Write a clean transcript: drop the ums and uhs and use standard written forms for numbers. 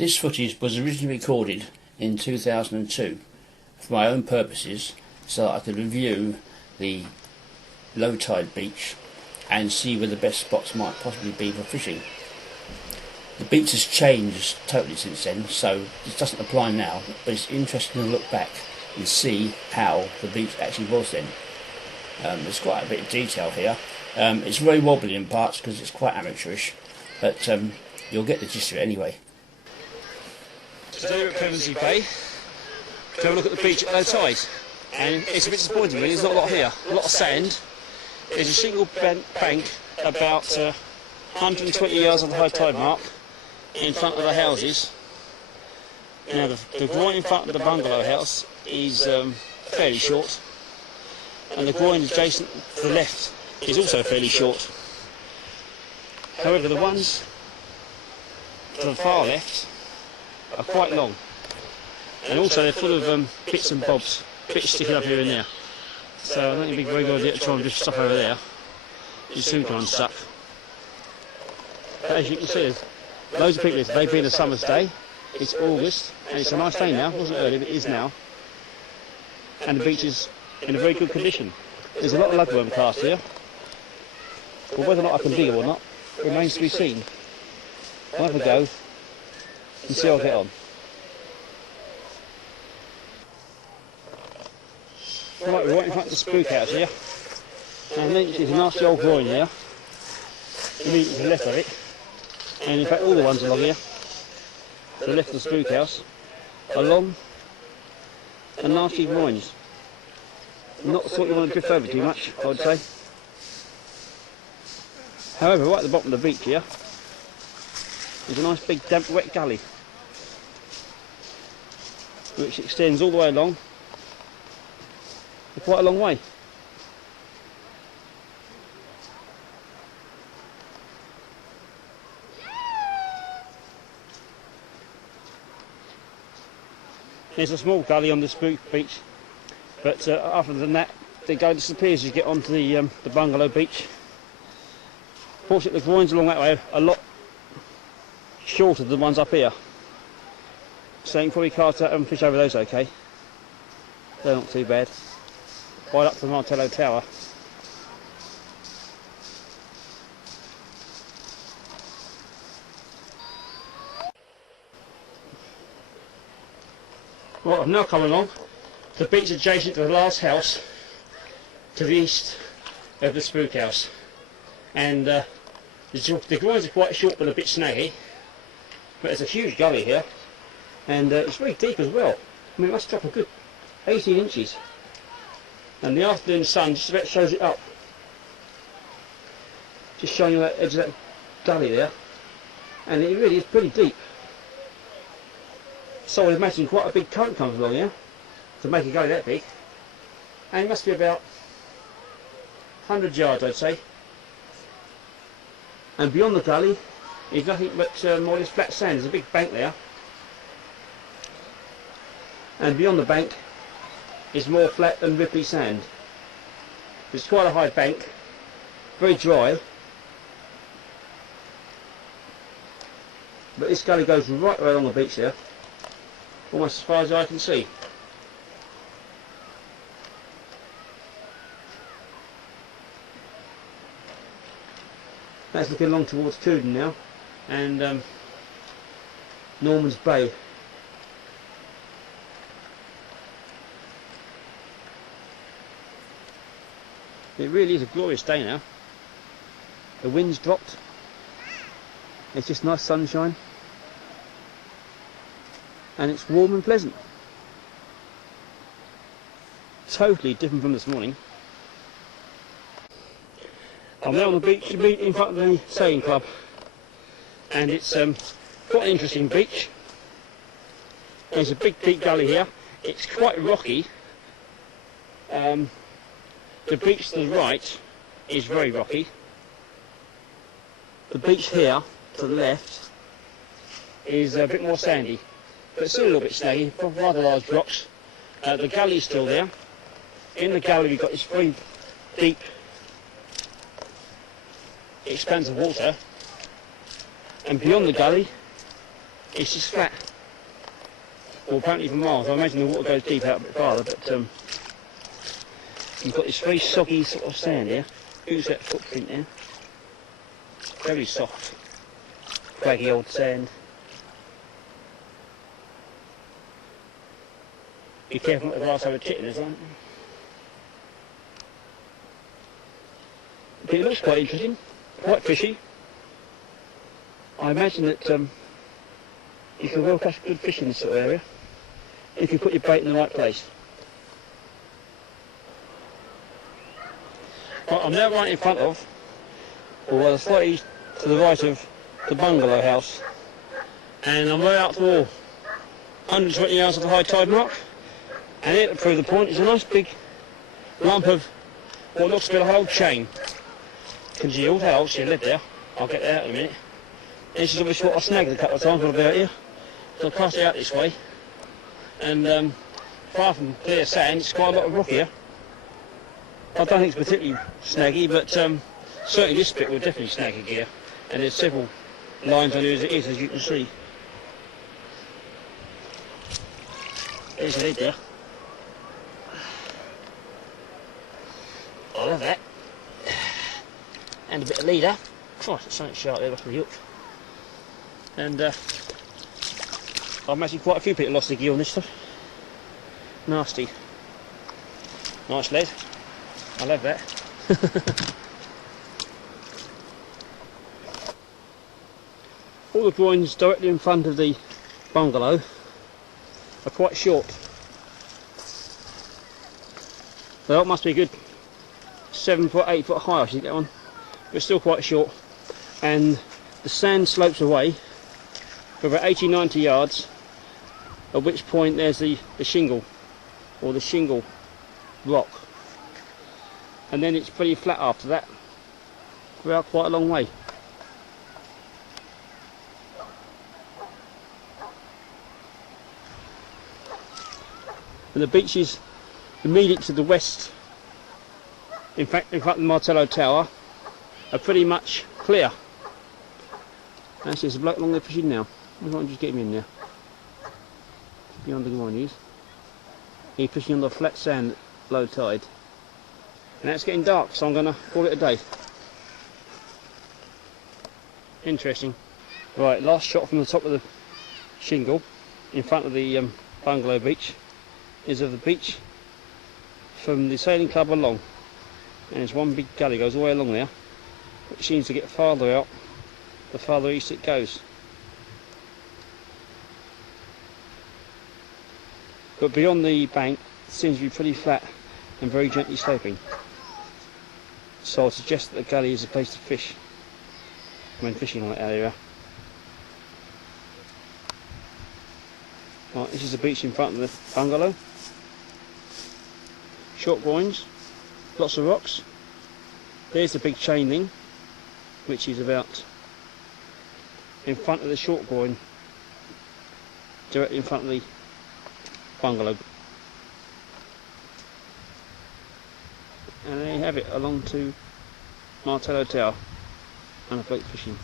This footage was originally recorded in 2002 for my own purposes, so that I could review the low tide beach and see where the best spots might possibly be for fishing. The beach has changed totally since then, so this doesn't apply now, but it's interesting to look back and see how the beach actually was then. There's quite a bit of detail here. It's very wobbly in parts because it's quite amateurish, but you'll get the gist of it anyway. Today we're at Pevensey Bay to have a look at the beach at low tide, and it's a bit disappointing really. There's not a lot here, a lot of sand. There's a single bank about 120 yards on the high tide mark in front of the houses. Now the groyne in front of the bungalow house is fairly short, and the groyne adjacent to the left is also fairly short. However, the ones to the far left are quite long, and also they're full of bits and bobs, bits sticking up here and there. So I don't think it'd be a very good idea to try and fish stuff over there. You soon can unstuck. But as you can see, there's loads of people here. They've been a summer's day. It's August, and it's a nice day now. It wasn't earlier, but it is now. And the beach is in a very good condition. There's a lot of lugworm cast here, but whether or not I can dig it or not remains to be seen. I'll have a go and see how I get on. Right, we're right in front of the spook house here, and then there's a nasty old groyne here, immediately to the left of it, and in fact all the ones along here, to the left of the spook house, are long and nasty groynes. Not the sort you want to drift over too much, I would say. However, right at the bottom of the beach here, is a nice big damp wet gully, which extends all the way along for quite a long way. There's a small gully on the spook beach, but other than that, the gully disappears as you get onto the bungalow beach. Fortunately, the groynes along that way are a lot shorter than the ones up here, so you can probably cast out and fish over those okay. They're not too bad. Right up to the Martello Tower. Right, I've now come along the beach adjacent to the last house to the east of the spook house, and the groynes are quite short but a bit snaggy, but there's a huge gully here, and it's very deep as well. I mean, it must drop a good 18 inches, and the afternoon sun just about shows it up, just showing you that edge of that gully there, and it really is pretty deep. So I imagine quite a big current comes along here to make a gully that big, and it must be about 100 yards, I'd say. And beyond the gully is nothing but more or less flat sand. There's a big bank there, and beyond the bank is more flat and ripply sand. It's quite a high bank, very dry, but this gully goes right along the beach there, almost as far as I can see. That's looking along towards Cooden now, and Norman's Bay. It really is a glorious day now. The wind's dropped. It's just nice sunshine, and it's warm and pleasant. Totally different from this morning. I'm now on the beach in front of the sailing club, and it's quite an interesting beach. There's a big deep gully here. It's quite rocky. The beach to the right is very rocky. The beach here to the left is a bit more sandy, but still a little bit snaggy, rather large rocks. The gully is still there. In the gully we've got this very deep expanse of water, and beyond the gully it's just flat. Well, apparently for miles. I imagine the water goes deep out a bit farther, but you've got this very soggy sort of sand here. Use that footprint there. Very soft, craggy old sand. Be careful not to grass over chitlins, aren't you? But it looks quite interesting, quite fishy. I imagine that you can well catch good fish in this sort of area if you put your bait in the right place. Right, I'm now right in front of, or slightly to the right of, the bungalow house, and I'm right out for 120 yards of the high tide mark, and here to prove the point is a nice big lump of what looks to be a whole chain, congealed. How else you live there? I'll get that out in a minute. This is obviously what I snagged a couple of times when I've been out here, so I'll cast it out this way, and far from clear sand, it's quite a lot of rock here. I don't think it's particularly snaggy, but certainly this bit will definitely snag a gear, and there's several lines on here as it is, as you can see. There's a lid there. I love that. And a bit of leader. Christ, there's something sharp there off the hook. And I've imagined quite a few people lost their gear on this stuff. Nasty. Nice lead. I love that. All the groynes directly in front of the bungalow are quite short. Well, it must be a good 7 foot, 8 foot high, I should get one, but still quite short. And the sand slopes away for about 80-90 yards, at which point there's the shingle, or the shingle rock, and then it's pretty flat after that for out quite a long way. And the beaches immediate to the west, in fact in front of the Martello Tower, are pretty much clear. Actually, there's a bloke along there fishing now. I might just get him in there. Beyond the groynes. He's fishing on the flat sand at low tide. Now it's getting dark, so I'm going to call it a day. Interesting. Right, last shot from the top of the shingle in front of the bungalow beach is of the beach from the sailing club along, and there's one big gully goes all the way along there, which seems to get farther out the farther east it goes. But beyond the bank it seems to be pretty flat and very gently sloping, so I suggest that the gully is a place to fish when fishing on that area. Right, this is the beach in front of the bungalow. Short groynes, lots of rocks. There's the big chain link, which is about in front of the short groyne, directly in front of the bungalow. And there you have it, along to Martello Tower and a bloke fishing.